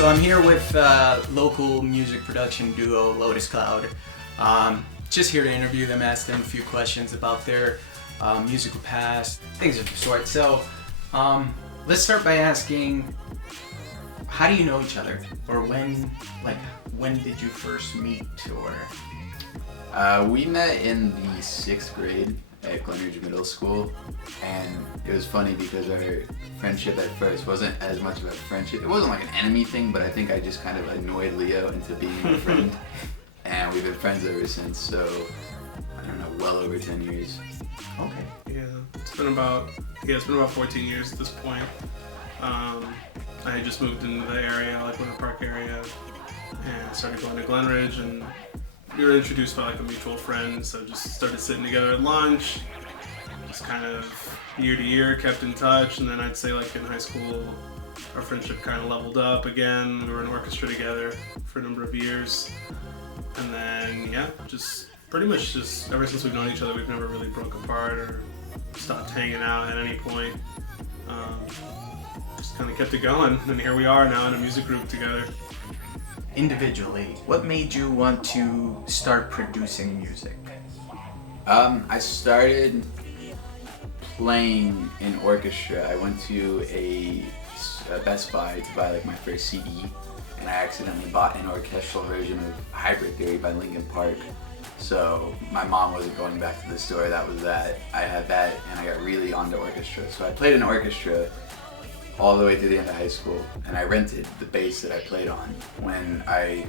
So I'm here with local music production duo Lotus Cloud. Just here to interview them, ask them a few questions about their musical past, things of the sort. So let's start by asking, how do you know each other? Or when did you first meet? Or We met in the 6th grade at Glenridge Middle School, and it was funny because our friendship at first wasn't as much of a friendship. It wasn't like an enemy thing, but I think I just kind of annoyed Leo into being my friend, and we've been friends ever since. So I don't know, well over 10 years. Okay. Yeah, it's been about 14 years at this point. I had just moved into the area, like Winter Park area, and started going to Glenridge, and we were introduced by like a mutual friend, so just started sitting together at lunch, just kind of year to year kept in touch, and then I'd say like in high school our friendship kind of leveled up again. We were in orchestra together for a number of years, and then yeah, just pretty much just ever since we've known each other we've never really broke apart or stopped hanging out at any point. Just kind of kept it going, and here we are now in a music group together. Individually, what made you want to start producing music? I started playing in orchestra. I went to a Best Buy to buy like my first CD, and I accidentally bought an orchestral version of Hybrid Theory by Linkin Park. So my mom wasn't going back to the store, that was that. I had that, and I got really onto orchestra. So I played in orchestra all the way through the end of high school, and I rented the bass that I played on. When I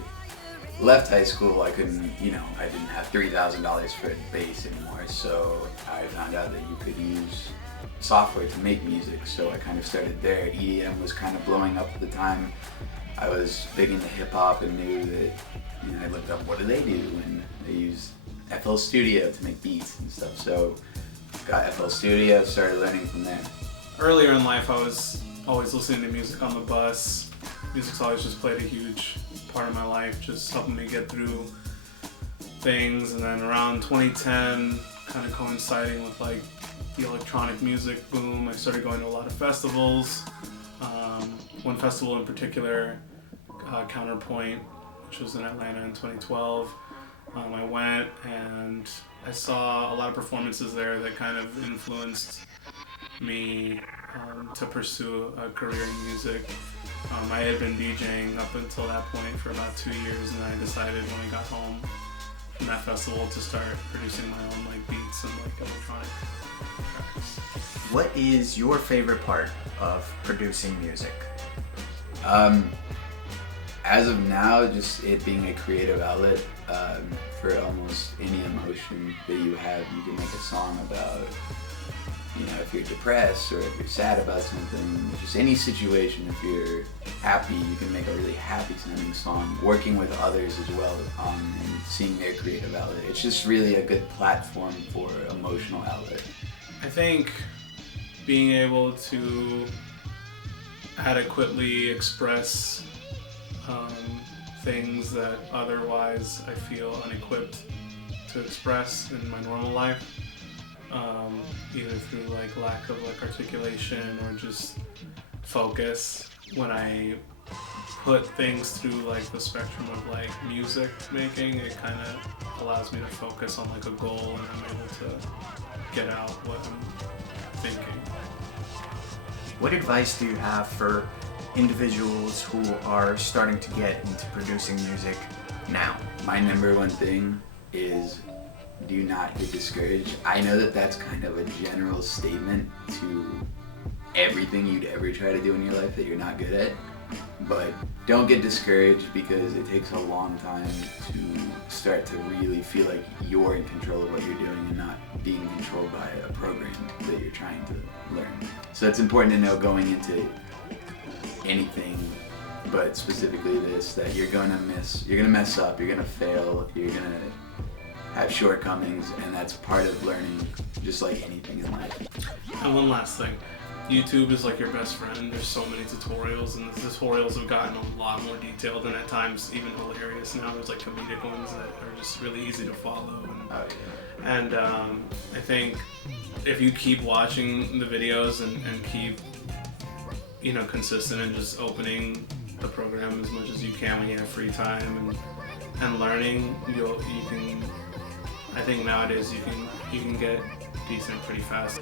left high school, I didn't have $3,000 for a bass anymore, so I found out that you could use software to make music, so I kind of started there. EDM was kind of blowing up at the time. I was big into hip hop and knew that, I looked up what do they do, and they use FL Studio to make beats and stuff, so got FL Studio, started learning from there. Earlier in life I was always listening to music on the bus. Music's always just played a huge part of my life, just helping me get through things. And then around 2010, kind of coinciding with like the electronic music boom, I started going to a lot of festivals. One festival in particular, Counterpoint, which was in Atlanta in 2012. I went and I saw a lot of performances there that kind of influenced me to pursue a career in music. I had been DJing up until that point for about 2 years, and I decided when I got home from that festival to start producing my own like beats and like electronic tracks. What is your favorite part of producing music? As of now, just it being a creative outlet for almost any emotion that you have. You can make a song about, if you're depressed or if you're sad about something, just any situation. If you're happy, you can make a really happy sounding song. Working with others as well and seeing their creative outlet. It's just really a good platform for emotional outlet. I think being able to adequately express things that otherwise I feel unequipped to express in my normal life, either through like lack of like articulation or just focus. When I put things through like the spectrum of like music making, it kind of allows me to focus on like a goal, and I'm able to get out what I'm thinking. What advice do you have for individuals who are starting to get into producing music now? My number one thing is do not get discouraged. I know that that's kind of a general statement to everything you'd ever try to do in your life that you're not good at, but don't get discouraged because it takes a long time to start to really feel like you're in control of what you're doing and not being controlled by a program that you're trying to learn. So it's important to know going into anything, but specifically this, that you're gonna mess up, you're gonna fail, you're gonna have shortcomings, and that's part of learning, just like anything in life. And one last thing, YouTube is like your best friend. There's so many tutorials, and the tutorials have gotten a lot more detailed and at times even hilarious now. There's like comedic ones that are just really easy to follow. And I think if you keep watching the videos and keep consistent and just opening the program as much as you can when you have free time, and learning. You can. I think nowadays you can get decent pretty fast.